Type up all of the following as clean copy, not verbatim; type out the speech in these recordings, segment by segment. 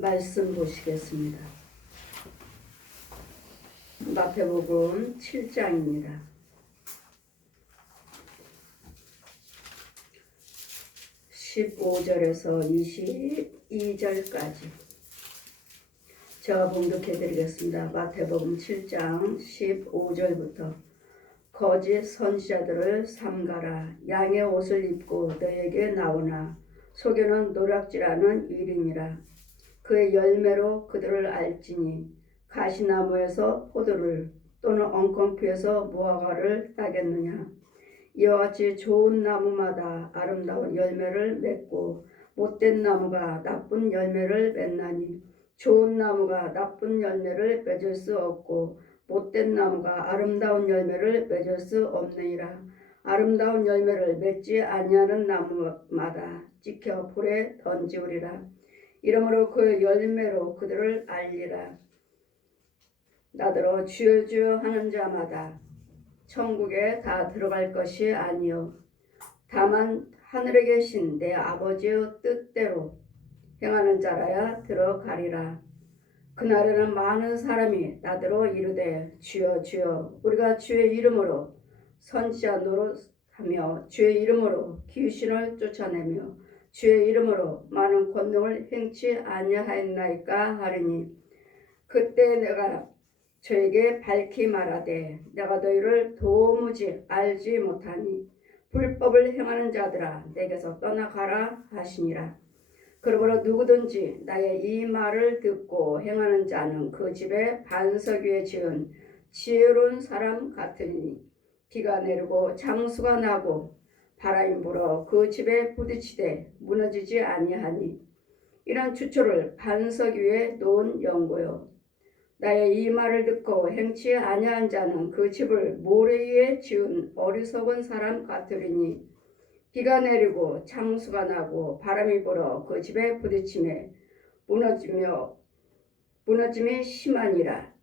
말씀 보시겠습니다. 마태복음 7장입니다. 15절에서 22절까지 제가 봉독해 드리겠습니다. 마태복음 7장 15절부터 거짓 선지자들을 삼가라. 양의 옷을 입고 너에게 나오나 속에는 노략질하는 일이니라. 그의 열매로 그들을 알지니 가시나무에서 포도를 또는 엉겅퀴에서 무화과를 따겠느냐. 이와 같이 좋은 나무마다 아름다운 열매를 맺고 못된 나무가 나쁜 열매를 맺나니 좋은 나무가 나쁜 열매를 맺을 수 없고 못된 나무가 아름다운 열매를 맺을 수 없느니라. 아름다운 열매를 맺지 아니하는 나무마다 찍혀 불에 던지우리라. 이러므로 그 열매로 그들을 알리라. 나더러 주여 주여 하는 자마다 천국에 다 들어갈 것이 아니요 다만 하늘에 계신 내 아버지의 뜻대로 행하는 자라야 들어가리라. 그날에는 많은 사람이 나더러 이르되 주여 주여 우리가 주의 이름으로 선지자 노릇하며 주의 이름으로 귀신을 쫓아내며 주의 이름으로 많은 권능을 행치 아니하였나이까 하리니 그때 내가 저에게 밝히 말하되 내가 너희를 도무지 알지 못하니 불법을 행하는 자들아 내게서 떠나가라 하시니라. 그러므로 누구든지 나의 이 말을 듣고 행하는 자는 그 집에 반석 위에 지은 지혜로운 사람 같으니 비가 내리고 장수가 나고 바람이 불어 그 집에 부딪히되 무너지지 아니하니 이런 주초를 반석 위에 놓은 연고요. 나의 이 말을 듣고 행치 아니한 자는 그 집을 모래 위에 지은 어리석은 사람 같으리니 비가 내리고 장수가 나고 바람이 불어 그 집에 부딪히매 무너짐이 심하니라.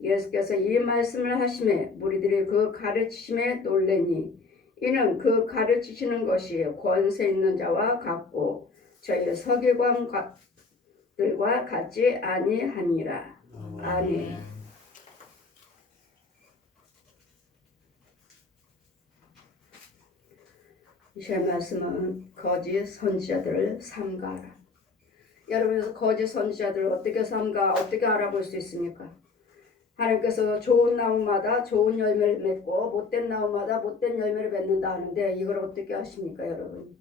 예수께서 이 말씀을 하시매 무리들이 그 가르치심에 놀래니 이는 그 가르치시는 것이 권세 있는 자와 같고 저희 서기관들과 같지 아니하니라. 아멘. 제 말씀은 거짓 선지자들을 삼가라. 여러분께서 거짓 선지자들을 어떻게 삼가 어떻게 알아볼 수 있습니까? 하나님께서 좋은 나무마다 좋은 열매를 맺고 못된 나무마다 못된 열매를 맺는다 하는데 이걸 어떻게 하십니까, 여러분?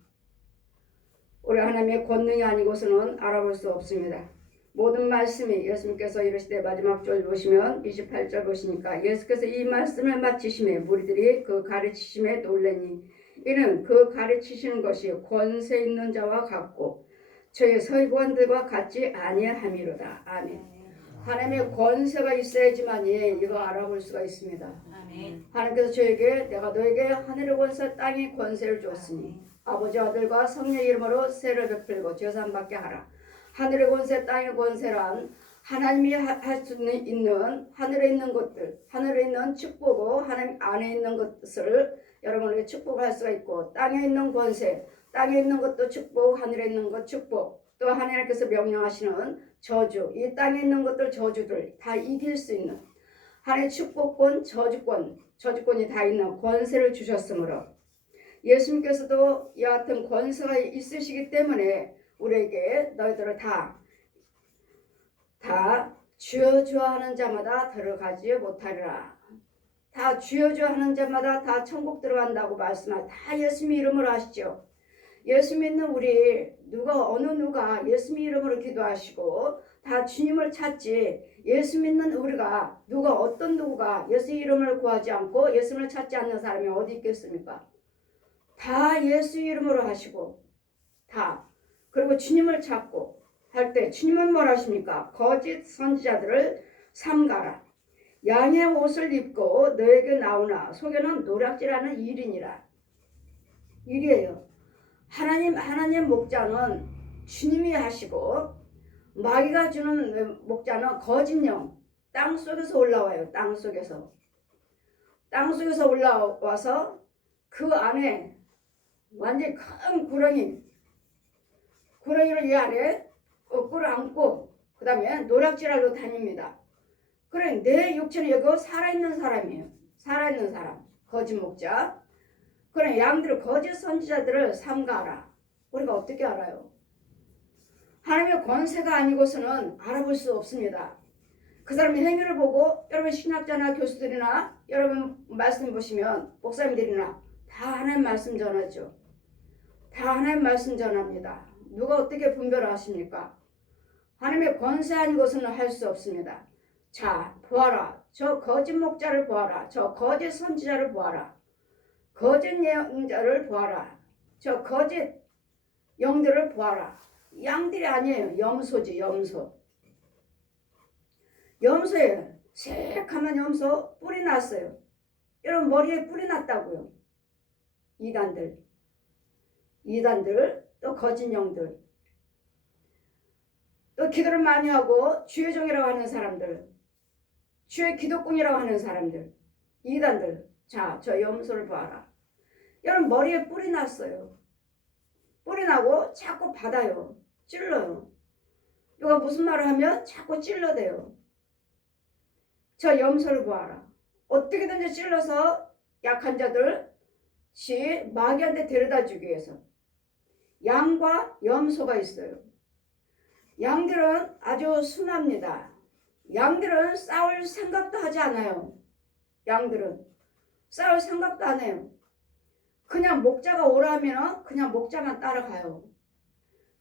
우리 하나님의 권능이 아니고서는 알아볼 수 없습니다. 모든 말씀이 예수님께서 이르시되 마지막 절 보시면 28절 보시니까 예수께서 이 말씀을 마치심에 무리들이 그 가르치심에 놀라니 이는 그 가르치시는 것이 권세 있는 자와 같고 저희 서기관들과 같지 아니함이로다. 아멘. 하나님의 권세가 있어야지만이 이거 알아볼 수가 있습니다. 아멘. 하나님께서 저에게 내가 너에게 하늘의 권세 땅의 권세를 줬으니 아버지 아들과 성령의 이름으로 세를 베풀고 죄산 받게 하라. 하늘의 권세 땅의 권세란 하나님이 할 수 있는 하늘에 있는 것들, 하늘에 있는 축복고 하나님 안에 있는 것을 여러분에게 축복할 수가 있고 땅에 있는 권세, 땅에 있는 것도 축복, 하늘에 있는 것 축복, 또 하나님께서 명령하시는 저주, 이 땅에 있는 것들 저주들 다 이길 수 있는 하나님의 축복권, 저주권이 다 있는 권세를 주셨으므로 예수님께서도 이와 같은 권세가 있으시기 때문에 우리에게 너희들을 다 주여 주여 하는 자마다 들어가지 못하리라. 다 주여 주여 하는 자마다 다 천국 들어간다고 말씀하시고 다 예수님 이름으로 하시죠. 예수 믿는 우리 어느 누가 예수 이름으로 기도하시고 다 주님을 찾지 예수 믿는 우리가 어떤 누구가 예수 이름을 구하지 않고 예수님을 찾지 않는 사람이 어디 있겠습니까? 다 예수 이름으로 하시고 다 그리고 주님을 찾고 할 때 주님은 뭘 하십니까? 거짓 선지자들을 삼가라. 양의 옷을 입고 너에게 나오나 속에는 노략질하는 일이니라. 일이에요. 하나님 목자는 주님이 하시고 마귀가 주는 목자는 거짓령 땅속에서 올라와요. 땅속에서 올라와서 그 안에 완전히 큰 구렁이를 이 안에 끌어안고 그 다음에 노략질하러 다닙니다. 그래 내 육체는 이거 살아있는 사람이에요. 살아있는 사람. 거짓 목자. 그래 양들을 거짓 선지자들을 삼가하라. 우리가 어떻게 알아요? 하나님의 권세가 아니고서는 알아볼 수 없습니다. 그 사람의 행위를 보고 여러분 신학자나 교수들이나 여러분 말씀 보시면 목사님들이나 다 하나님 말씀 전하죠. 다 하나님 말씀 전합니다. 누가 어떻게 분별하십니까? 하나님의 권세 아니고서는 할 수 없습니다. 자 보아라. 저 거짓 목자를 보아라. 저 거짓 선지자를 보아라. 거짓 예언자를 보아라. 저 거짓 영들을 보아라. 양들이 아니에요. 염소지 염소. 염소에 새카만 염소 뿔이 났어요. 여러분 머리에 뿔이 났다고요. 이단들 또 거짓 영들 또 기도를 많이 하고 주의 종이라고 하는 사람들 주의 기독군이라고 하는 사람들 이단들 자 저 염소를 봐라. 여러분 머리에 뿔이 났어요. 뿔이 나고 자꾸 받아요. 찔러요. 누가 무슨 말을 하면 자꾸 찔러대요. 저 염소를 보아라. 어떻게든지 찔러서 약한 자들 마귀한테 데려다 주기 위해서 양과 염소가 있어요. 양들은 아주 순합니다. 양들은 싸울 생각도 하지 않아요. 양들은 싸울 생각도 안 해요. 그냥 목자가 오라면 그냥 목자만 따라가요.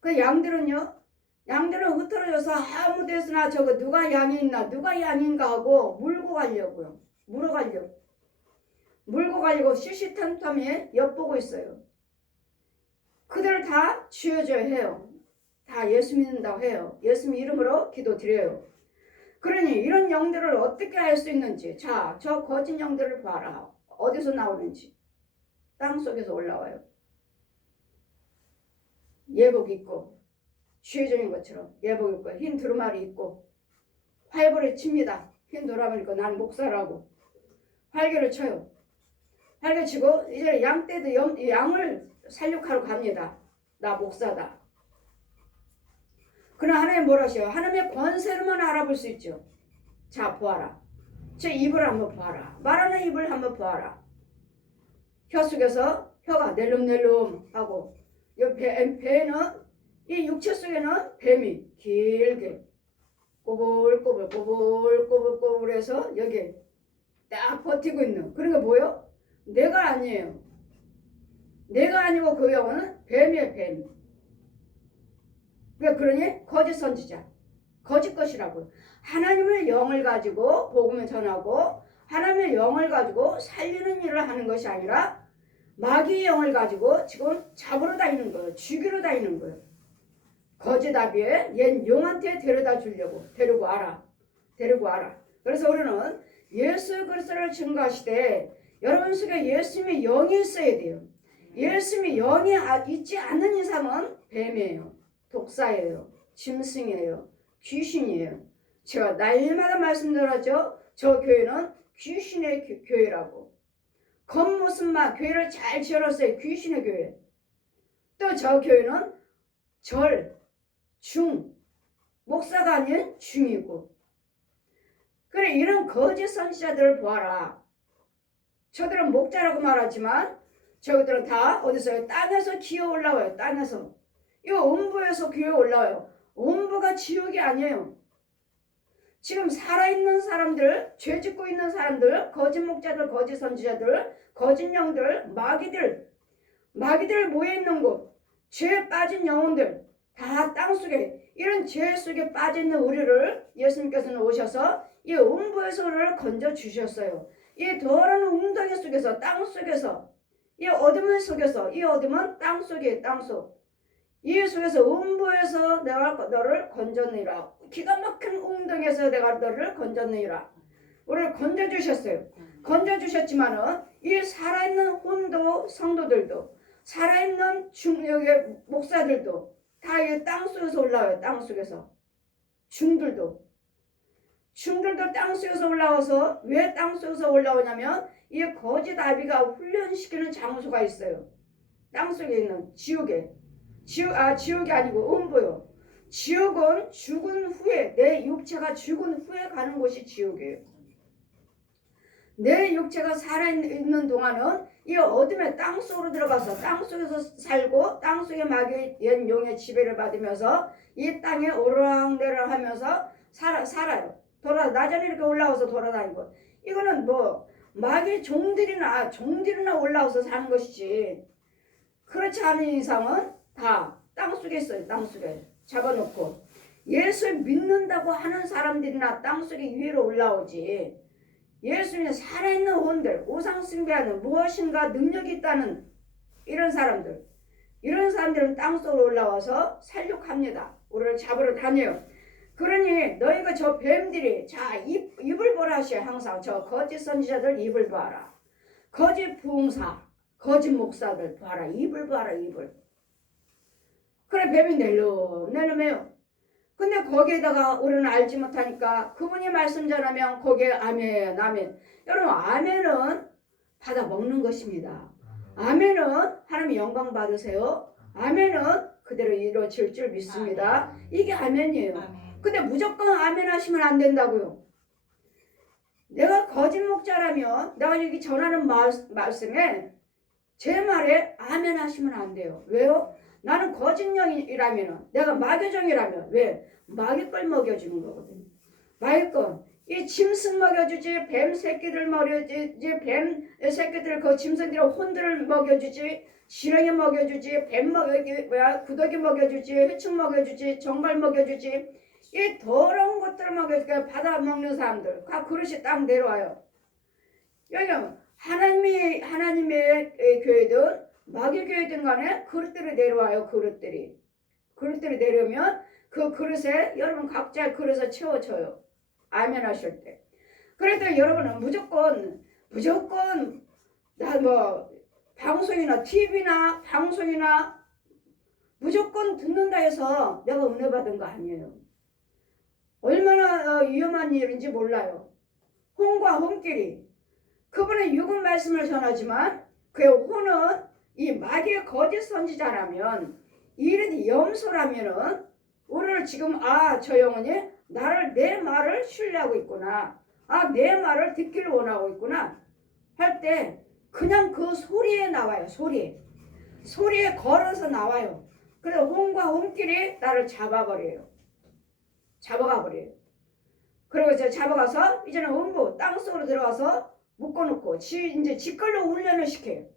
그 양들은요. 양들은 흐트러져서 아무 데서나 저거 누가 양이 있나 누가 양인가 하고 물고 가려고요. 물어가려고. 물고 가려고 시시탐탐히 엿보고 있어요. 그들을 다 쥐어줘야 해요. 다 예수 믿는다고 해요. 예수님 이름으로 기도 드려요. 그러니 이런 영들을 어떻게 알 수 있는지 자, 저 거짓 영들을 봐라. 어디서 나오는지. 땅속에서 올라와요. 예복 입고 취해종인 것처럼 예복 입고 흰 두루마리 입고 활보를 칩니다. 흰 두루마리 입고 난 목사라고 활개를 쳐요. 활개 치고 이제 양 떼도 양을 살육하러 갑니다. 나 목사다. 그러나 하나님 뭐라 하셔요? 하나님의 권세로만 알아볼 수 있죠. 자 보아라. 제 입을 한번 보아라. 말하는 입을 한번 보아라. 혀 속에서 혀가 낼름낼름 하고 배는 이 육체 속에는 뱀이 길게 꼬불꼬불해서 여기 딱 버티고 있는 그런 게 뭐예요? 내가 아니에요. 내가 아니고 그 영혼은 뱀이에요. 뱀. 그러니 거짓 선지자 거짓 것이라고요. 하나님의 영을 가지고 복음을 전하고 하나님의 영을 가지고 살리는 일을 하는 것이 아니라 마귀의 영을 가지고 지금 잡으러 다니는 거예요. 죽이러 다니는 거예요. 거짓 아비에 옛 용한테 데려다 주려고 데리고 와라. 그래서 우리는 예수 그리스도를 증거하시되 여러분 속에 예수님의 영이 있어야 돼요. 예수님의 영이 있지 않는 이상은 뱀이에요. 독사예요. 짐승이에요. 귀신이에요. 제가 날마다 말씀드렸죠. 저 교회는 귀신의 교회라고. 겉모습만 교회를 잘 지어놨어요. 귀신의 교회. 또 저 교회는 목사가 아닌 중이고. 그래 이런 거짓 선지자들을 보아라. 저들은 목자라고 말하지만 저들은 다 어디서 땅에서 기어 올라와요. 땅에서. 이 음부에서 기어 올라와요. 음부가 지옥이 아니에요. 지금 살아있는 사람들, 죄 짓고 있는 사람들, 거짓 목자들, 거짓 선지자들, 거짓 영들, 마귀들 모여있는 곳, 죄에 빠진 영혼들 다 땅속에 이런 죄 속에 빠져있는 우리를 예수님께서는 오셔서 이 음부에서 우리를 건져주셨어요. 이 더러운 웅덩이 속에서 땅속에서 이 어둠 속에서 이 어둠은 땅속이에요. 땅속. 이 속에서 음부에서 내가 너를 건졌느니라. 기가 막힌 웅덩이에서 내가 너를 건졌느니라. 우리를 건져주셨어요. 건져주셨지만은 이 살아있는 혼도 성도들도 살아있는 중력의 목사들도 다 이 땅속에서 올라와요. 땅속에서. 중들도 땅속에서 올라와서 왜 땅속에서 올라오냐면 이 거짓 아비가 훈련시키는 장소가 있어요. 땅속에 있는 지옥에. 지옥이 아니고 음부요. 지옥은 죽은 후에 내 육체가 죽은 후에 가는 곳이 지옥이에요. 내 육체가 살아있는 동안은 이 어둠의 땅속으로 들어가서 땅속에서 살고 땅속의 마귀의 용의 지배를 받으면서 이 땅에 오르락내리락 하면서 살아요. 낮에는 이렇게 올라와서 돌아다니고. 이거는 뭐 마귀의 종들이나 올라와서 사는 것이지, 그렇지 않은 이상은 다 땅속에 있어요. 땅속에 잡아놓고. 예수를 믿는다고 하는 사람들이나 땅속에 위로 올라오지, 예수님의 살아있는 혼들, 우상 숭배하는 무엇인가 능력이 있다는 이런 사람들은 땅속으로 올라와서 살육합니다. 우리를 잡으러 다녀요. 그러니 너희가 저 뱀들이, 자, 입을 보라 하셔. 항상 저 거짓 선지자들 입을 봐라. 거짓 부흥사, 거짓 목사들 봐라. 입을 봐라. 입을. 그래, 뱀이 내려매요. 근데 거기에다가 우리는 알지 못하니까 그분이 말씀 전하면 거기에 아멘, 아멘. 여러분, 아멘은 받아 먹는 것입니다. 아멘은 하나님 영광 받으세요. 아멘은 그대로 이루어질 줄 믿습니다. 이게 아멘이에요. 근데 무조건 아멘 하시면 안 된다고요. 내가 거짓 목자라면 내가 여기 전하는 말씀에 제 말에 아멘 하시면 안 돼요. 왜요? 나는 거짓령이라면, 내가 마귀종이라면, 왜? 마귀 걸 먹여주는 거거든요. 마귀 걸. 이 짐승 먹여주지, 뱀 새끼들 먹여주지, 뱀 새끼들, 그 짐승들의 혼들을 먹여주지, 지렁이 먹여주지, 구더기 먹여주지, 회충 먹여주지, 정갈 먹여주지, 이 더러운 것들을 먹여주니까 받아 먹는 사람들, 그 그릇이 딱 내려와요. 여기는 하나님의 교회든 마귀 교회든 간에 그릇들이 내려와요. 그릇들이 내려오면 그 그릇에 여러분 각자 그릇을 채워줘요. 아멘 하실 때. 그래도 여러분은 무조건 나 뭐 방송이나 TV나 방송이나 무조건 듣는다 해서 내가 은혜 받은 거 아니에요. 얼마나 위험한 일인지 몰라요. 혼과 혼끼리 그분의 육은 말씀을 전하지만 그의 혼은 이 마귀의 거짓 선지자라면, 이런 염소라면은 우리를 지금 저 영혼이 내 말을 신뢰하고 있구나, 내 말을 듣기를 원하고 있구나 할 때 그냥 그 소리에 나와요. 소리에 걸어서 나와요. 그래서 혼과 혼끼리 나를 잡아가 버려요. 그리고 잡아가서 이제는 음부 땅속으로 들어가서 묶어놓고 이제 지걸로 훈련을 시켜요.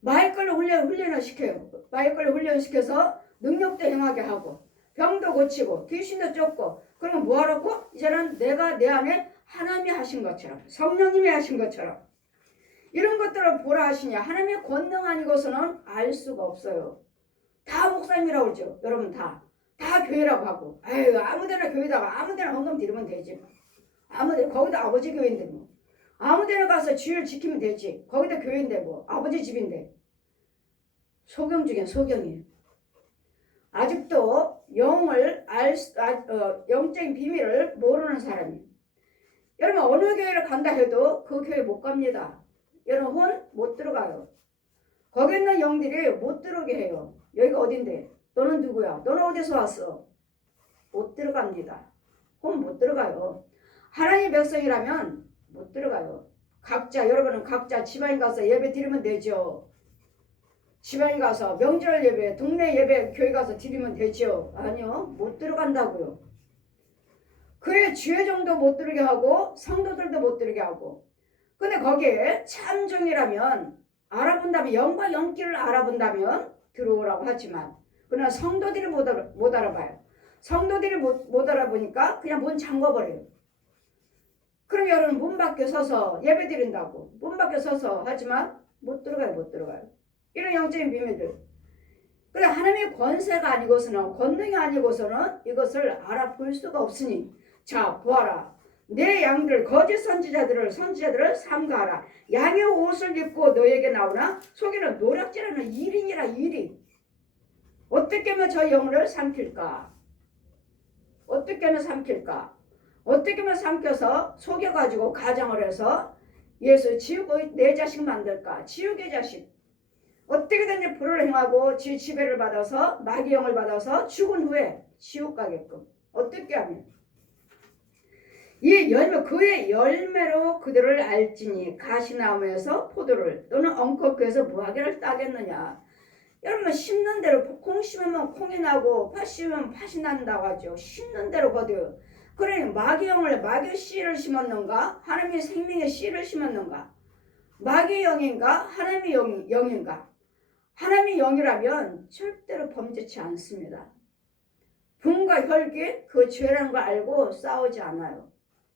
마귀걸로 훈련을 시켜요. 마귀걸로 훈련시켜서 능력도 행하게 하고 병도 고치고 귀신도 쫓고. 그러면 뭐하라고? 이제는 내가 내 안에 하나님이 하신 것처럼, 성령님이 하신 것처럼 이런 것들을 보라 하시냐. 하나님의 권능 아니고서는 알 수가 없어요. 다 목사님이라고 그러죠. 여러분 다 교회라고 하고, 아무데나 교회다가 아무데나 헌금 드리면 되지. 아무데나, 거기도 아버지 교회인데 뭐 아무데나 가서 주일 지키면 되지. 거기도 교회인데 뭐 아버지 집인데. 소경 중에 소경이에요. 아직도 영적인 비밀을 모르는 사람이에요. 여러분 어느 교회를 간다 해도 그 교회 못 갑니다. 여러분 혼 못 들어가요. 거기 있는 영들이 못 들어오게 해요. 여기가 어딘데? 너는 누구야? 너는 어디서 왔어? 못 들어갑니다. 혼 못 들어가요. 하나님의 백성이라면 못 들어가요. 여러분은 각자 지방에 가서 예배 드리면 되죠. 지방에 가서 명절 예배, 동네 예배, 교회 가서 드리면 되죠. 아니요, 못 들어간다고요. 그의 주회정도 못 들게 하고 성도들도 못 들게 하고. 근데 거기에 참종이라면 알아본다면, 영과 영기를 알아본다면 들어오라고 하지만, 그러나 성도들이 못 알아봐요. 성도들이 못 알아보니까 그냥 문 잠궈버려요. 그럼 여러분 문 밖에 서서 예배 드린다고 문 밖에 서서 하지만 못 들어가요. 이런 영적인 비밀들. 근데 하나님의 권세가 아니고서는, 권능이 아니고서는 이것을 알아볼 수가 없으니, 자 보아라, 내 양들 거짓 선지자들을 삼가하라. 양의 옷을 입고 너에게 나오나 속에는 노략질하는 일인이라. 일이 어떻게 하면 저 영혼을 삼킬까? 어떻게 하면 삼켜서 속여가지고 가정을 해서 예수 지옥의 내 자식 만들까? 지옥의 자식. 어떻게든지 불을 행하고 지배를 받아서 마귀 영을 받아서 죽은 후에 지옥 가게끔 어떻게 하면? 이 열매 그의 열매로 그들을 알지니 가시나무에서 포도를 또는 엉겅퀴에서 무화과를 따겠느냐. 여러분 심는 대로 콩 심으면 콩이 나고 팥 심으면 팥이 난다고 하죠. 심는 대로 거둬요. 그러니 마귀 씨를 심었는가? 하나님의 생명의 씨를 심었는가? 마귀의 영인가? 하나님의 영인가? 하나님의 영이라면 절대로 범죄치 않습니다. 분과 혈기 그 죄라는 걸 알고 싸우지 않아요.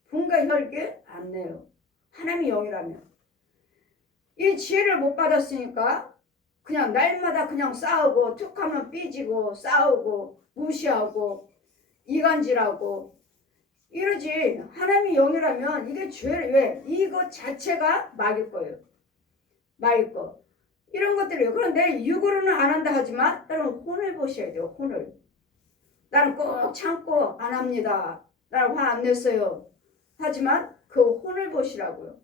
분과 혈기 안 내요. 하나님의 영이라면. 이 지혜를 못 받았으니까 그냥 날마다 그냥 싸우고 툭하면 삐지고 싸우고 무시하고 이간질하고 이러지. 하나님의 영이라면 이게 죄를 왜? 이것 자체가 마귀 거예요. 마귀 거. 이런 것들이에요. 그런데 육으로는 안 한다 하지만 여러분 혼을 보셔야 돼요. 혼을. 나는 꼭 참고 안 합니다. 나는 화 안 냈어요. 하지만 그 혼을 보시라고요.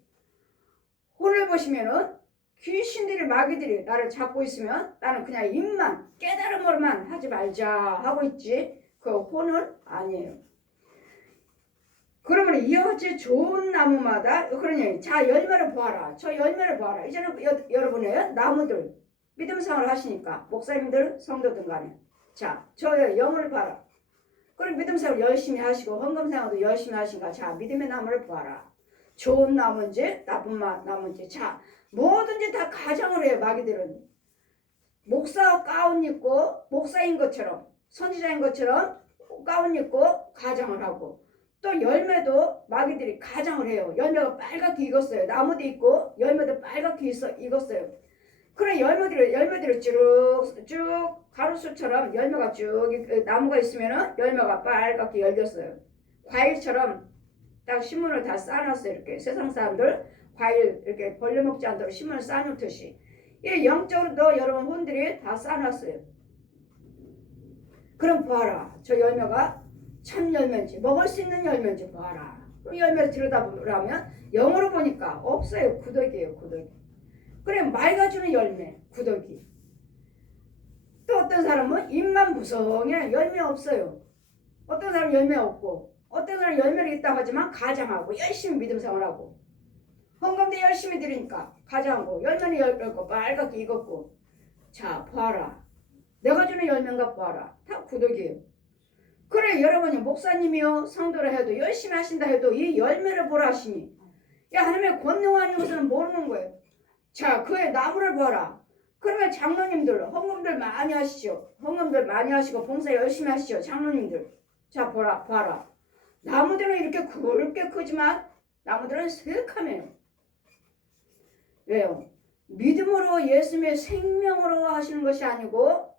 혼을 보시면은 귀신들이 마귀들이 나를 잡고 있으면 나는 그냥 입만 깨달음으로만 하지 말자 하고 있지 그 혼은 아니에요. 그러면 이와 같이 좋은 나무마다 그러니 자 열매를 보아라. 저 열매를 보아라. 이제는 여러분의 나무들 믿음 생활을 하시니까 목사님들 성도들 간에 자 저 영을 봐라. 그럼 믿음 생활 열심히 하시고 헌금 생활도 열심히 하시니까 자 믿음의 나무를 보아라. 좋은 나무인지 나쁜 나무인지 자 뭐든지 다 가정을 해요. 마귀들은 목사 가운 입고 목사인 것처럼 선지자인 것처럼 가운 입고 가정을 하고 또 열매도 마귀들이 가정을 해요. 열매가 빨갛게 익었어요. 나무도 있고 열매도 빨갛게 익었어요. 그런 열매들을 쭉 가로수처럼 열매가 쭉 나무가 있으면은 열매가 빨갛게 열렸어요. 과일처럼 딱 신문을 다 쌓아놨어요. 이렇게 세상 사람들 과일 이렇게 벌레 먹지 않도록 신문을 쌓아놓듯이 이 영적으로도 여러분 혼들이 다 쌓아놨어요. 그럼 봐라. 저 열매가 참 열매인지 먹을 수 있는 열매인지 봐라. 그럼 열매를 들여다보면 영어로 보니까 없어요. 구더기예요. 구더기. 그래 마귀가 주는 열매 구더기. 또 어떤 사람은 입만 무성해 열매 없어요. 어떤 사람은 열매 없고 어떤 사람은 열매를 있다고 하지만 가장하고 열심히 믿음 생활하고 헌금도 열심히 드리니까 가장하고 열매는 열고 빨갛게 익었고 자 봐라. 내가 주는 열매인가 봐라. 다 구더기예요. 그래 여러분이 목사님이요 성도라 해도 열심히 하신다 해도 이 열매를 보라 하시니 야 하나님의 권능 아닌 것은 모르는 거예요. 자 그의 나무를 봐라. 그러면 장로님들 헌금들 많이 하시죠. 헌금들 많이 하시고 봉사 열심히 하시죠. 장로님들 자 봐라. 나무들은 이렇게 굵게 크지만 나무들은 새카매요. 왜요? 믿음으로 예수님의 생명으로 하시는 것이 아니고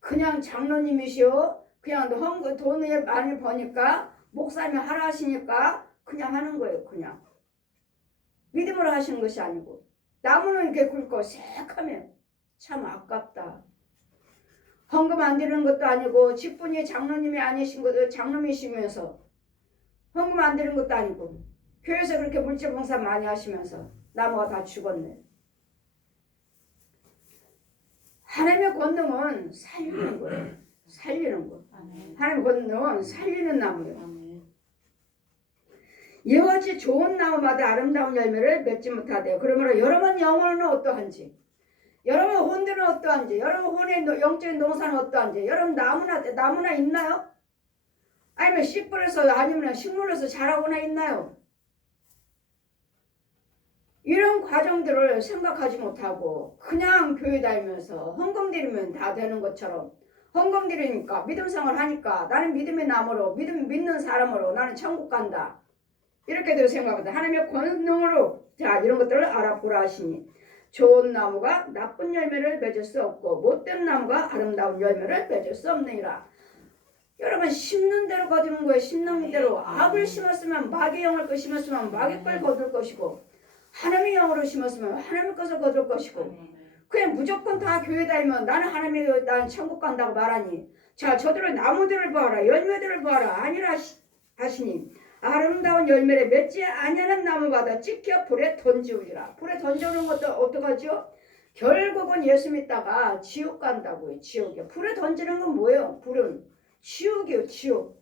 그냥 장로님이시오. 그냥 돈을 많이 버니까 목사님이 하라 하시니까 그냥 하는 거예요. 그냥 믿음으로 하시는 것이 아니고 나무는 이렇게 굵고 새카매요. 참 아깝다. 헌금 안 드리는 것도 아니고 직분이 장로님이 아니신 것도 장로님이시면서 헌금 안 드리는 것도 아니고 교회에서 그렇게 물질 봉사 많이 하시면서 나무가 다 죽었네. 하나님의 권능은 살리는 거예요. 살리는 거. 하나님의 권능은 살리는 나무예요. 이와 같이 좋은 나무마다 아름다운 열매를 맺지 못하대요. 그러므로 여러분 영혼은 어떠한지 여러분 혼들은 어떠한지 여러분 혼의 영적인 농사는 어떠한지 여러분 나무나 있나요? 아니면 씨 뿌려서 아니면 식물로서 자라거나 있나요? 이런 과정들을 생각하지 못하고 그냥 교회 다니면서 헌금 드리면 다 되는 것처럼 헌금 드리니까 믿음 생활 하니까 나는 믿음의 나무로 믿는 사람으로 나는 천국 간다. 이렇게도 생각합니다. 하나님의 권능으로 자 이런 것들을 알아보라 하시니 좋은 나무가 나쁜 열매를 맺을 수 없고 못된 나무가 아름다운 열매를 맺을 수 없느니라. 여러분 심는 대로 거두는 거예요. 심는 대로 악을 심었으면 마귀의 영을 심었으면 마귀 걸 거둘 것이고 하나님의 영으로 심었으면 하나님의 것을 거둘 것이고 그냥 무조건 다 교회 다니면 나는 나는 천국 간다고 말하니 자 저들을 나무들을 봐라 열매들을 봐라 아니라 하시니 아름다운 열매를 맺지 아니하는 나무마다 찍혀 불에 던지우리라. 불에 던져오는 것도 어떡하죠? 결국은 예수 믿다가 지옥 간다고요. 지옥이요. 불에 던지는 건 뭐예요? 불은 지옥이요. 지옥.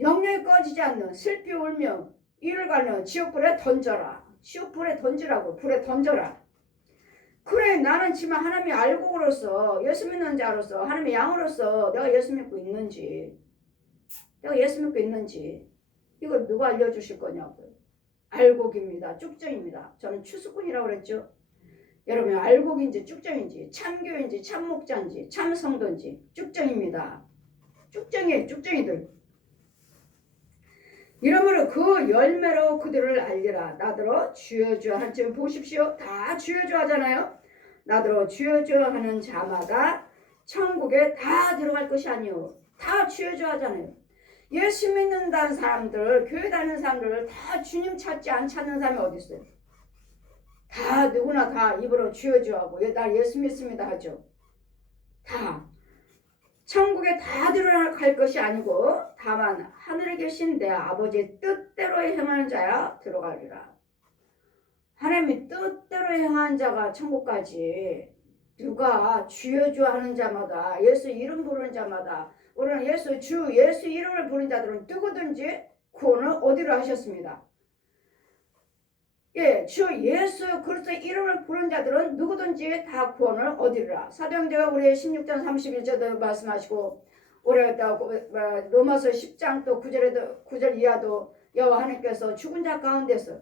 영영이 꺼지지 않는 슬피 울며 이를 가는 지옥불에 던져라. 지옥불에 던지라고. 불에 던져라. 그래 나는 지금 하나님이 알고로서 예수 믿는 자로서 하나님의 양으로서 내가 예수 믿고 있는지 이거 누가 알려주실 거냐고요. 알곡입니다. 쭉정입니다. 저는 추수꾼이라고 그랬죠. 여러분 알곡인지 쭉정인지 참교인지 참목자인지 참성도인지 쭉정입니다. 쭉정이에요. 쭉정이들. 이러므로 그 열매로 그들을 알리라. 나더러 주여 주여 한 지금 보십시오. 다 주여 주여 하잖아요. 나더러 주여 주여 하는 자마다 천국에 다 들어갈 것이 아니오. 다 주여 주여 하잖아요. 예수 믿는다는 사람들, 교회 다니는 사람들 다 주님 찾지 안 찾는 사람이 어디 있어요? 다 누구나 다 입으로 주여 주여 하고 나 예수 믿습니다 하죠. 다. 천국에 다 들어갈 것이 아니고 다만 하늘에 계신 내 아버지의 뜻대로 행하는 자야 들어가리라. 하나님의 뜻대로 행하는 자가 천국까지 누가 주여 주여 하는 자마다 예수 이름 부르는 자마다 우리는 예수 이름을 부르는 자들은 누구든지 구원을 어디로 하셨습니다. 예, 주 예수 그리스도 이름을 부르는 자들은 누구든지 다 구원을 얻으리라. 사도행전 우리 16장 31절도 말씀하시고 우리 로마서 10장 또 9절 이하도 여호와 하나님께서 죽은 자 가운데서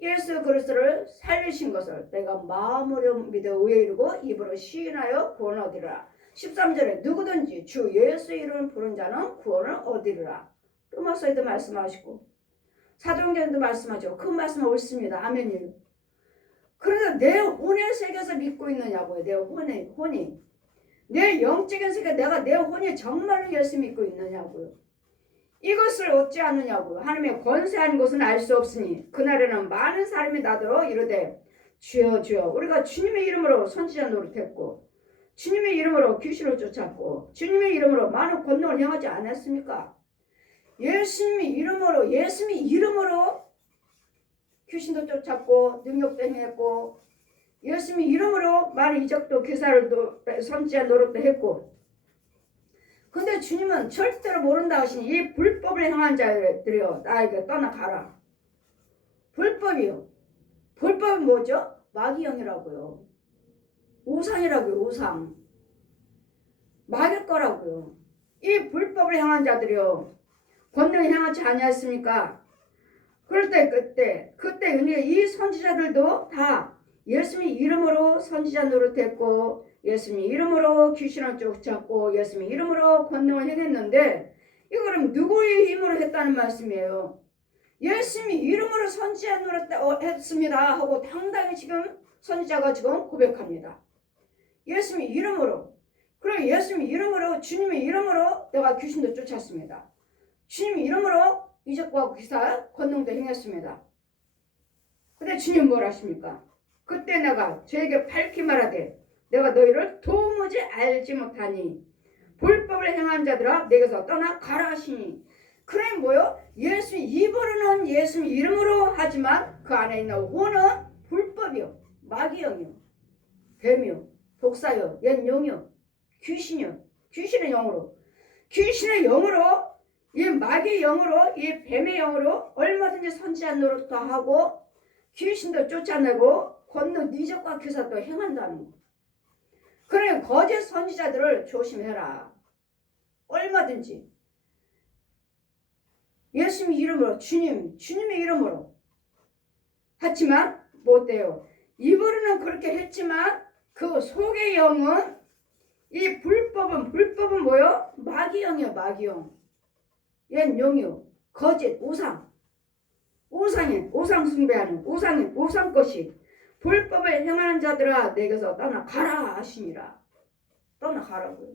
예수 그리스도를 살리신 것을 내가 마음으로 믿어 의에 이르고 입으로 시인하여 구원을 얻으리라. 13절에 누구든지 주 예수 이름을 부르는 자는 구원을 얻으리라. 로마서에도 말씀하시고 사도행전도 말씀하죠. 그 말씀 옳습니다. 아멘이에요. 그래서 내 혼의 세계에서 믿고 있느냐고요. 내 혼이. 내 영적인 세계 내가 내 혼이 정말로 예수 믿고 있느냐고요. 이것을 얻지 않느냐고요. 하나님의 권세한 것은 알 수 없으니 그날에는 많은 사람이 나더러 이르되 주여 주여 우리가 주님의 이름으로 선지자 노릇했고 주님의 이름으로 귀신을 쫓았고 주님의 이름으로 많은 권능을 행하지 않았습니까? 예수님의 이름으로 귀신도 쫓았고 능력도 행했고 예수님의 이름으로 많은 이적도 기사를도 선지자 노릇도 했고 근데 주님은 절대로 모른다 하시니 이 불법을 행한 자들이여 나에게 떠나가라. 불법이요. 불법은 뭐죠? 마귀영이라고요. 우상이라고요. 우상. 마귀 거라고요. 이 불법을 행한 자들이요. 권능을 행하지 아니하였습니까? 그럴 때 그때 이 선지자들도 다 예수님의 이름으로 선지자 노릇했고 예수님의 이름으로 귀신을 쫓았고 예수님의 이름으로 권능을 행했는데 이거 그럼 누구의 힘으로 했다는 말씀이에요? 예수님의 이름으로 선지자 노릇했습니다 하고 당당히 지금 선지자가 지금 고백합니다. 예수님의 이름으로 그리고 예수님의 이름으로 주님의 이름으로 내가 귀신도 쫓았습니다. 주님의 이름으로 이적과 기사 권능도 행했습니다. 근데 주님 뭘 하십니까? 그때 내가 저에게 밝히 말하되 내가 너희를 도무지 알지 못하니 불법을 행한 자들아 내게서 떠나가라 하시니 그래 뭐요? 예수님 입으로는 예수님 이름으로 하지만 그 안에 있는 혼은 불법이요 마귀영이요 뱀이요 독사요 옛 영이요 귀신이요 귀신의 영으로 이 마귀의 영으로 이 뱀의 영으로 얼마든지 선지자 노릇도 하고 귀신도 쫓아내고 권능 이적과 기사도 행한다는 거. 그래 거짓 선지자들을 조심해라. 얼마든지 예수님 이름으로 주님의 이름으로 하지만 못돼요. 입으로는 그렇게 했지만 그 속의 영은 이 불법은 뭐요? 마귀영이요 마귀영. 옛 영이요 거짓 우상 숭배하는 우상 것이 불법을 행하는 자들아 내게서 떠나가라 하시니라. 떠나가라고요.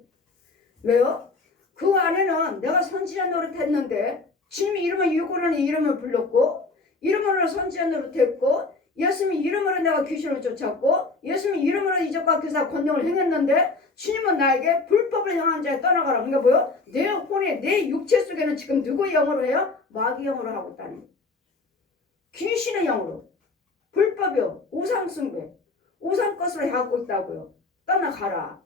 왜요? 그 안에는 내가 선지자 노릇했는데 주님의 이름을 이고로는 이름을 불렀고 이름으로 선지자 노릇했고 예수님의 이름으로 내가 귀신을 쫓았고 예수님의 이름으로 이적과 기사 권능을 행했는데 주님은 나에게 불법을 행한 자에 떠나가라. 그러니까 뭐요? 내 혼에 내 육체 속에는 지금 누구의 영으로 해요? 마귀 영으로 하고 있다는 거예요. 귀신의 영으로 불법이요 우상 숭배 우상 것으로 하고 있다고요. 떠나가라.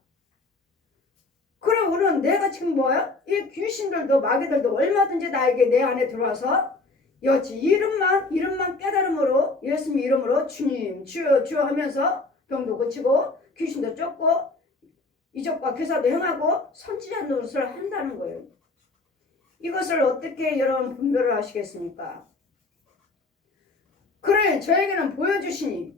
그럼 우리는 내가 지금 뭐야? 이 귀신들도 마귀들도 얼마든지 나에게 내 안에 들어와서 여지 이름만 깨달음으로 예수님 이름으로 주님 주여 주여 하면서 병도 고치고 귀신도 쫓고 이적과 기사도 행하고 선지자 노릇을 한다는 거예요. 이것을 어떻게 여러분 분별을 하시겠습니까? 그래 저에게는 보여주시니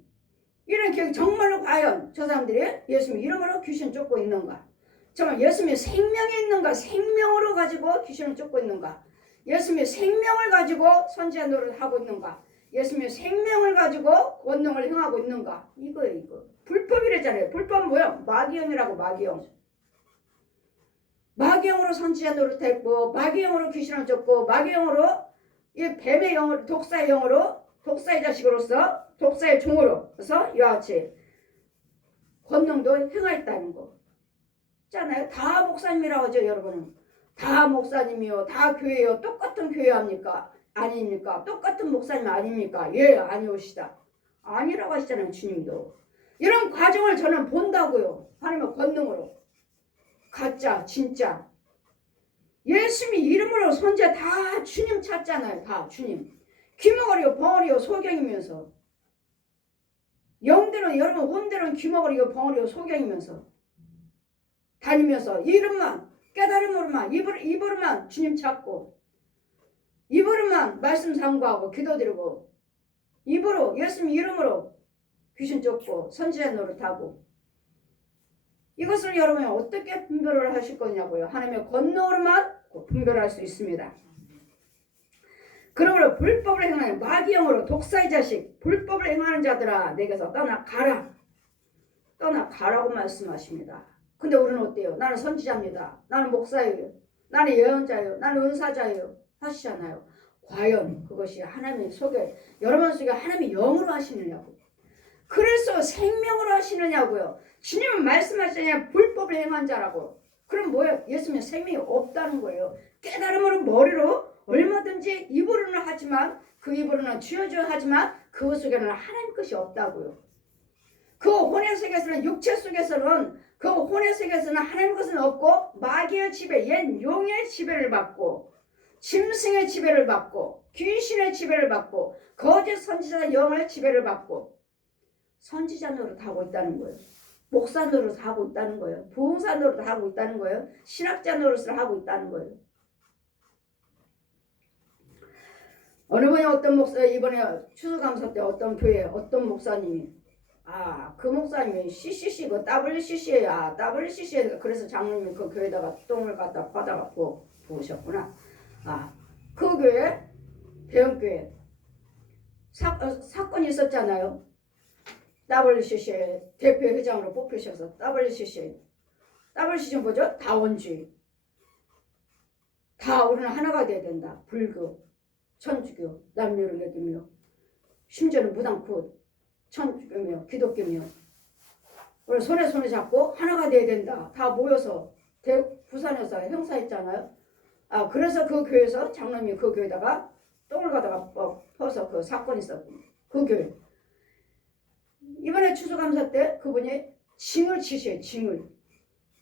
이런 게 정말로 과연 저 사람들이 예수님 이름으로 귀신 쫓고 있는가? 정말 예수님의 생명이 있는가? 생명으로 가지고 귀신을 쫓고 있는가? 예수님의 생명을 가지고 선지자 노릇을 하고 있는가? 예수님의 생명을 가지고 권능을 행하고 있는가? 이거예요 이거. 불법이랬잖아요. 불법은 뭐야? 마귀형이라고 마귀형. 마귀형으로 선지자 노릇했고 마귀형으로 귀신을 쫓고 마귀형으로 이 뱀의 영으로 독사의 영으로 독사의 자식으로서 독사의 종으로 그래서 이와 같이 권능도 행하였다는 거 있잖아요. 다 목사님이라고 하죠. 여러분은 다 목사님이요 다 교회요 똑같은 교회 합니까? 아닙니까? 똑같은 목사님 아닙니까? 예 아니오시다. 아니라고 하시잖아요. 주님도. 이런 과정을 저는 본다고요. 하나님의 권능으로. 가짜 진짜. 예수님이 이름으로 선지자 다 주님 찾잖아요. 다 주님. 귀머거리요 벙어리요 소경이면서 영들은 여러분 온들은 귀머거리요 벙어리요 소경이면서 다니면서 이름만 깨달음으로만 입으로만 주님 찾고 입으로만 말씀 삼고하고 기도드리고 입으로 예수님 이름으로 귀신 쫓고 선지자 노릇하고 이것을 여러분이 어떻게 분별을 하실 거냐고요. 하나님의 권능으로만 분별할 수 있습니다. 그러므로 불법을 행하는 마귀형으로 독사의 자식 불법을 행하는 자들아 내게서 떠나가라. 떠나가라고 말씀하십니다. 근데 우리는 어때요? 나는 선지자입니다. 나는 목사예요. 나는 예언자예요. 나는 은사자예요. 하시잖아요. 과연 그것이 하나님의 속에 여러분 속에 하나님의 영으로 하시느냐고. 그래서 생명으로 하시느냐고요. 주님은 말씀하시잖아요. 불법을 행한 자라고. 그럼 뭐예요? 예수님은 생명이 없다는 거예요. 깨달음으로 머리로 얼마든지 입으로는 하지만 그 입으로는 주여주여 하지만 그 속에는 하나님 것이 없다고요. 그 혼의 세계에서는 육체 속에서는 그 혼의 세계에서는 하나님 것은 없고 마귀의 지배, 옛 용의 지배를 받고 짐승의 지배를 받고 귀신의 지배를 받고 거짓 선지자 영의 지배를 받고 선지자 노릇하고 있다는 거예요. 목사 노릇하고 있다는 거예요. 부흥사 노릇하고 있다는 거예요. 신학자 노릇을 하고 있다는 거예요. 어느 분이 어떤 목사 이번에 추수감사 때 어떤 교회 어떤 목사님이 그 목사님이 CCC 그 WCC야 WCC 그래서 장로님이 그 교회에다가 똥을 갖다 받아가 부으셨구나. 그 교회 대형교회 사건이 있었잖아요. WCC 대표 회장으로 뽑히셔서 WCC 뭐죠? 다원주의. 다 우리는 하나가 돼야 된다. 불교, 천주교, 남녀를 여기며 심지어는 무당코 천주교며 기독교며 우리 손에 잡고 하나가 돼야 된다. 다 모여서 부산에서 행사했잖아요. 그래서 그 교회에서 장로님이 그 교회에다가 똥을 가다가 퍼서 그 사건이 있었고 그 교회 이번에 추수감사 때 그분이 징을 치셔요. 징을.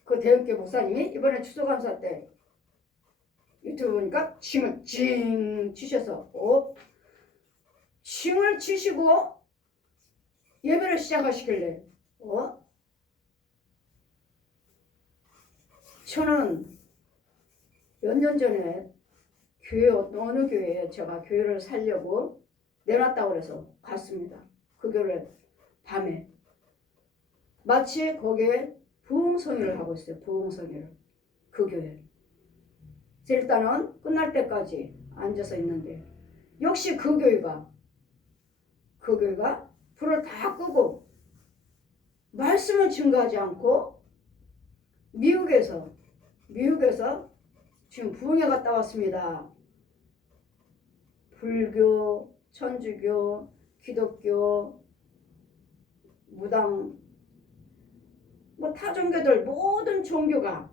그 대형교회 목사님이 이번에 추수감사 때 유튜브 보니까 징을 징 치셔서 징을 치시고 예배를 시작하시길래 저는 몇 년 전에 교회 어느 교회에 제가 교회를 살려고 내놨다고 그래서 갔습니다. 그 교회를 밤에 마치 거기에 부흥성회를 하고 있어요. 부흥성회를 그 교회. 일단은 끝날 때까지 앉아서 있는데 역시 그 교회가 불을 다 끄고 말씀을 증거하지 않고 미국에서 지금 부흥회 갔다 왔습니다. 불교, 천주교, 기독교, 무당, 타종교들 모든 종교가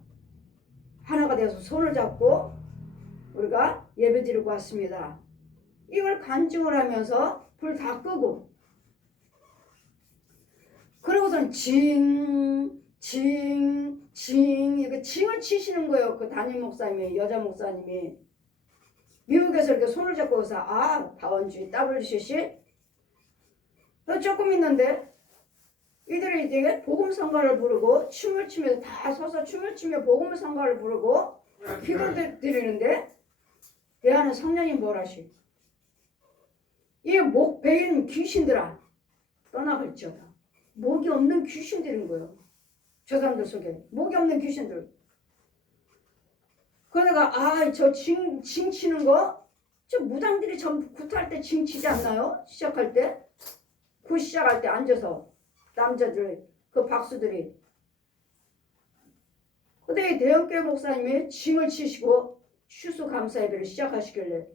하나가 되어서 손을 잡고 우리가 예배드리고 왔습니다. 이걸 간증을 하면서 불 다 끄고 그러고선 징 이거 징을 치시는 거예요. 그 담임 목사님이, 여자 목사님이. 미국에서 이렇게 손을 잡고 해서, 다원주의, WCC? 조금 있는데, 이들이 이제 복음 성가를 부르고, 춤을 추면서 다 서서 춤을 추며 복음 성가를 부르고, 기도 드리는데, 내 안에 성령이 뭐라시? 이 목 베인 귀신들아, 떠나갈지어다. 목이 없는 귀신들인 거예요. 저 사람들 속에. 목이 없는 귀신들. 그러다가, 저 징 치는 거, 저 무당들이 전부 굿할 때 징 치지 않나요? 시작할 때? 굿 시작할 때 앉아서, 남자들, 그 박수들이. 근데 대형교회 목사님이 징을 치시고, 추수감사 예배를 시작하시길래,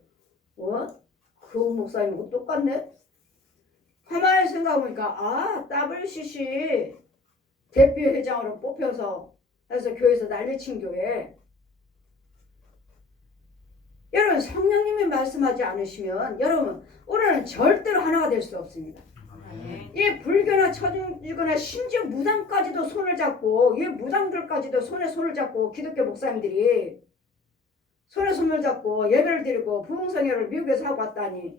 그 목사님하고 똑같네? 가만히 생각해보니까, WCC 대표회장으로 뽑혀서, 해서 교회에서 난리친 교회. 여러분, 성령님이 말씀하지 않으시면, 여러분, 우리는 절대로 하나가 될 수 없습니다. 이 불교나 천주교나 심지어 무당까지도 손을 잡고, 이 무당들까지도 손에 손을 잡고, 기독교 목사님들이 손에 손을 잡고 예배를 드리고 부흥성회를 미국에서 하고 왔다니,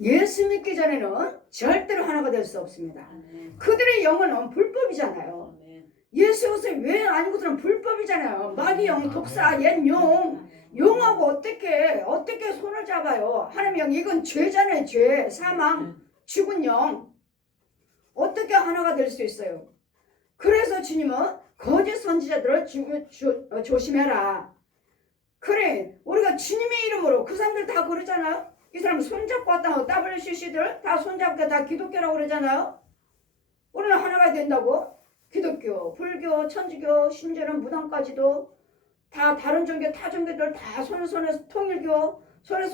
예수 믿기 전에는 절대로 하나가 될 수 없습니다. 그들의 영혼은 불법이잖아요. 예수 옷에 왜 아니고서는 불법이잖아요. 마귀 영, 독사, 옛 용, 용하고 어떻게 손을 잡아요? 하나님의 영, 이건 죄잖아요. 죄, 사망, 죽은 영. 어떻게 하나가 될 수 있어요? 그래서 주님은 거짓 선지자들을 조심해라. 그래, 우리가 주님의 이름으로, 그 사람들 다 그러잖아요. 이 사람 손잡고 왔다고, WCC들 다 손잡고 다 기독교라고 그러잖아요. 우리는 하나가 된다고. 기독교, 불교, 천주교, 심지어는 무당까지도 다 다른 종교, 타 종교들 다 손에 통일교, 손에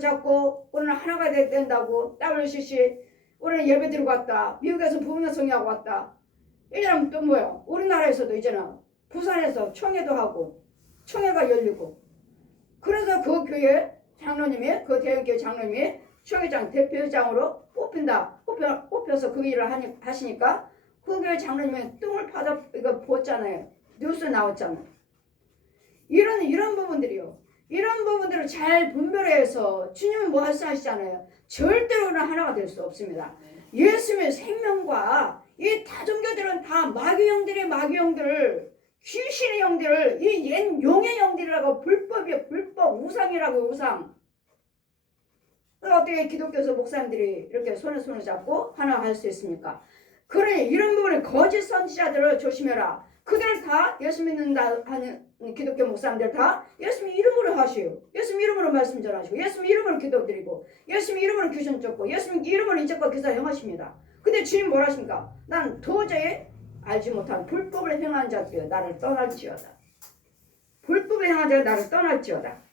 잡고 우리는 하나가 된다고. WCC, 우리는 예배 드리고 왔다. 미국에서 부흥성회하고 왔다. 이제는 또 뭐야? 우리나라에서도 이제는 부산에서 총회도 하고, 총회가 열리고. 그래서 그 교회 장로님이, 그 대형교회 장로님이 총회장, 대표회장으로 뽑혀서 그 일을 하시니까 그 교회 장로님이 똥을 이거 보잖아요. 뉴스 나왔잖아요. 이런 부분들이요. 이런 부분들을 잘 분별해서 주님은 뭐 하시잖아요. 절대로는 하나가 될 수 없습니다. 예수님의 생명과 이 다종교들은 다 마귀 영들, 귀신의 영들, 이 옛 용의 영들이라고. 불법이요, 불법. 우상이라고, 우상. 어떻게 기독교에서 목사님들이 이렇게 손에 손을 잡고 하나 할 수 있습니까? 그래, 이런 부분에 거짓 선지자들을 조심해라. 그들 다 예수 믿는다 하는 기독교 목사님들 다 예수님 이름으로 하시오. 예수님 이름으로 말씀 전하시고, 예수님 이름으로 기도드리고, 예수님 이름으로 귀신 쫓고, 예수님 이름으로 인적과 기사 행하십니다. 근데 주님 뭐라 하십니까? 난 도저히 알지 못한 불법을 행한 자들이여 나를 떠날지어다. 불법을 행한 자가 나를 떠날지어다.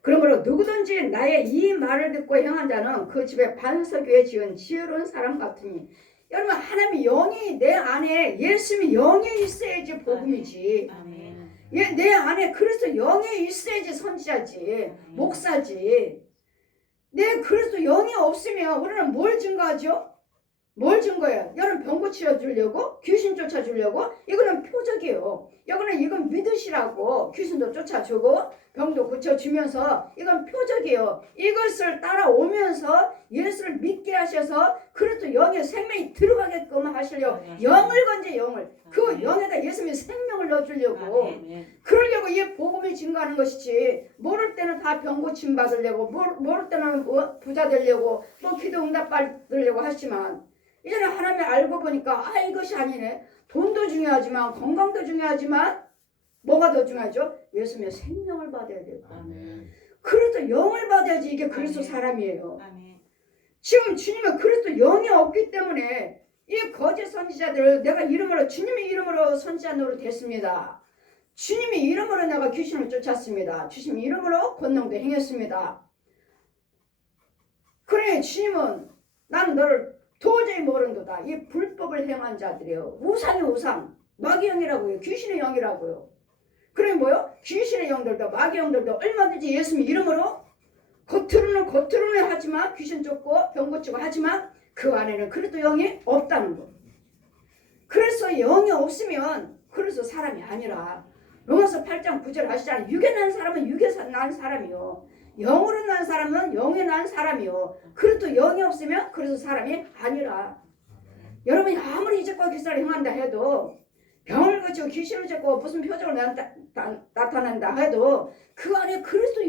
그러므로 누구든지 나의 이 말을 듣고 행한 자는 그 집에 반석 위에 지은 지혜로운 사람 같으니. 여러분, 하나님의 영이 내 안에, 예수님의 영이 있어야지 복음이지. 내 안에 그리스도 영이 있어야지 선지자지, 목사지. 내 그리스도 영이 없으면 우리는 뭘 증거하죠? 뭘 증거해요? 여러분, 병 고쳐주려고? 귀신 쫓아주려고? 이거는 표적이에요. 이건 믿으시라고 귀신도 쫓아주고 병도 고쳐주면서 이건 표적이에요. 이것을 따라오면서 예수를 믿게 하셔서 그리스도 영의 생명이 들어가게끔 하시려고. 영을 건져, 영을. 그 영에다 예수님의 생명을 넣어주려고. 그러려고 이 복음이 증거하는 것이지. 모를 때는 다 병 고침 받으려고, 모를 때는 뭐 부자 되려고, 뭐 기도 응답 받으려고 하지만, 이제는 하나님 알고 보니까 이것이 아니네. 돈도 중요하지만, 건강도 중요하지만, 뭐가 더 중요하죠? 예수님의 생명을 받아야 돼요. 그리스도 영을 받아야지 이게 그리스도 사람이에요. 지금 주님은 그리스도 영이 없기 때문에 이 거짓 선지자들을 내가 이름으로, 주님의 이름으로 선지자 노릇 됐습니다. 주님의 이름으로 내가 귀신을 쫓았습니다. 주님의 이름으로 권능도 행했습니다. 그래, 주님은 나는 너를 도저히 모른도다. 이 불법을 행한 자들이요. 우상의 우상. 마귀 영이라고요. 귀신의 영이라고요. 그래 뭐요? 귀신의 영들도 마귀 영들도 얼마든지 예수님 이름으로 겉으로는 하지만 귀신 쫓고 병 고치고 하지만 그 안에는 그리스도 영이 없다는 거. 그래서 영이 없으면 그래서 사람이 아니라 로마서 8장 9절 하시잖아요. 육에 난 사람은 육에 난 사람이요. 영으로 난 사람은 영에 난 사람이요. 그래도 영이 없으면 그래서 사람이 아니라. 여러분이 아무리 이적과 기사를 행한다 해도 병을 고치고 귀신을 잡고 무슨 표적을 나타낸다 해도 그 안에 그리스도